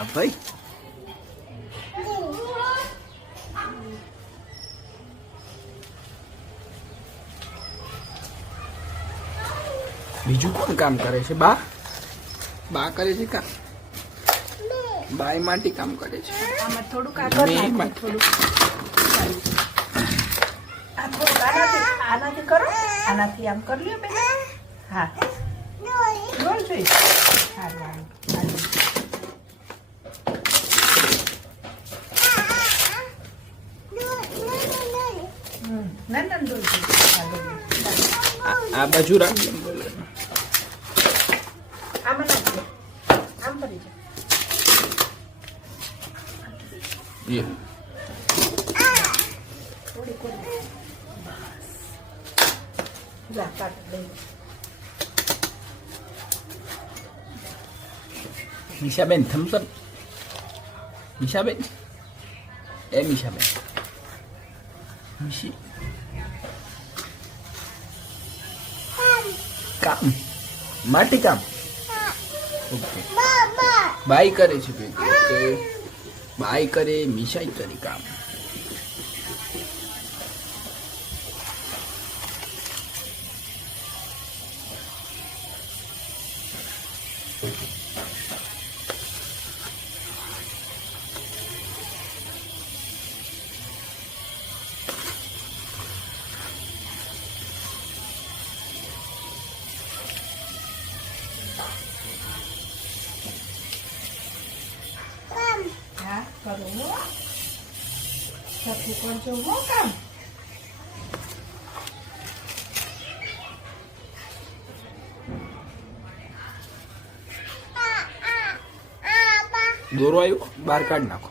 વાહ ભાઈ. બીજું કોણ કામ કરે છે? બા બા કરે છે કામ. બાય માટે કામ કરે છે. આમાં થોડુંક આગળ નાખ, થોડુંક આ થોડુંક આનાથી કરો, આનાથી આમ કરી લ્યો બેન. હા રોલ જોઈ. ના ના ડોલ આ બાજુ રાખી. આમાં નાખી આમ કરી છે. થોડી કોઈ જા કાટ દે. મિશાબેન થમ્સ અપ. મિશાબેન એ મિશાબેન મિશી કામ માટી કામ. ઓકે બાય કરે છે બેબી. ઓકે બાય કરે, મિશાઈ કરે કામ. હા કરું હો. સરખું કરજો હો કામ. દોરો આવ્યો, બહાર કાઢ નાખો.